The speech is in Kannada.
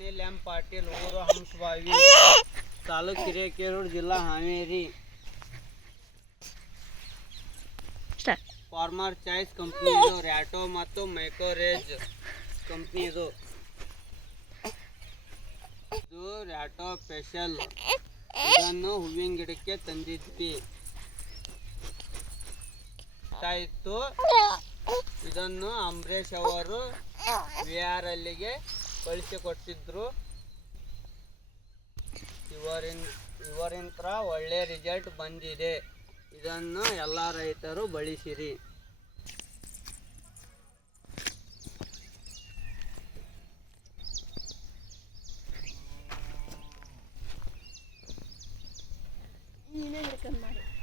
ಅನಿಲ್ ಎಂ ಪಾಟೀಲ್ ಊರು ಹಂಸಬಾವಿ. ತಾಲೂಕು ಹಿರೇಕೆರೂರು ಜಿಲ್ಲಾ ಹಾವೇರಿ. ಫಾರ್ಮರ್ ಚಾಯ್ಸ್ ಕಂಪ್ನಿ ಇದು ರ್ಯಾಟೋ ಮತ್ತು ಮೈಕ್ರೋರೇಜ್ ಕಂಪ್ನಿ ಇದು. ಇದು ರ್ಯಾಟೋ ಸ್ಪೆಷಲ್. ಇದನ್ನು ಹೂವಿನ ಗಿಡಕ್ಕೆ ತಂದಿದ್ವಿ. ಇತ್ತು ಇದನ್ನು ಅಂಬರೀಷ್ ಅವರು ವಿ ಆರ್ ಅಲ್ಲಿಗೆ ಕಳಿಸಿಕೊಟ್ಟಿದ್ರು ಇವರಿನ್ ಇವರಿಂತ್ರ ಒಳ್ಳೆ ರಿಸಲ್ಟ್ ಬಂದಿದೆ. ಇದನ್ನು ಎಲ್ಲ ರೈತರು ಬಳಸಿರಿ. ಮಾಡಿ.